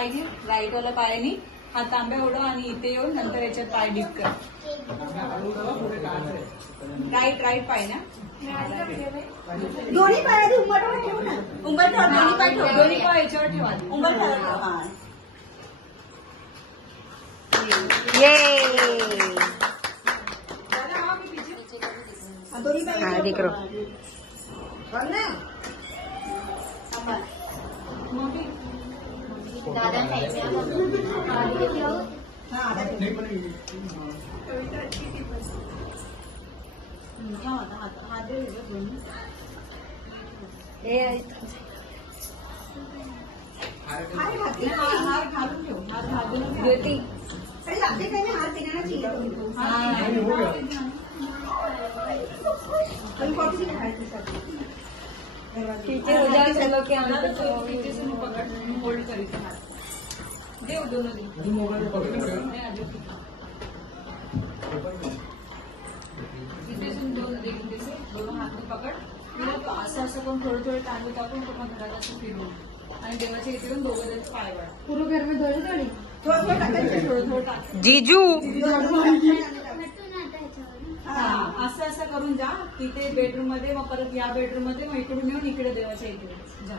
पाय घे, राईट वाला पायानी हा तांब्या उडव आणि इथे येऊन नंतर याच्यात पाय डीप कर. राईट पाय ना. दोन्ही पाय आधी उंबरठ्यावर ठेवू ना. उंबरठ्यावर दोन्ही पाय ठेव, दोन्ही पाय याच्यावर ठेवा. उंबरठ्यावर ठेव. दोन्ही पाय दिकरो दादा हात घालून ठेव, हात घालून अरे लागते काय मी हात देण्याला पीछे हो जाए चलो के आना तो पीछे से पकड़ होल्ड करी हाथ दे दोनों दे इथे से दोनों हात में पकड तो असं असं करून थोडं थोडं तांदूळ टाकून तो मग घरात असं फिरवून आणि देवाच्या इथे येऊन दोघं जण पाय वाढ पूर्ण घर में थोडी थोडी थोडं टाक जीजू असं असं करून जा तिथे बेडरूम मध्ये मग परत या बेडरूम मध्ये मग इकडून येऊन इकडे देवाच्या इकडे जा.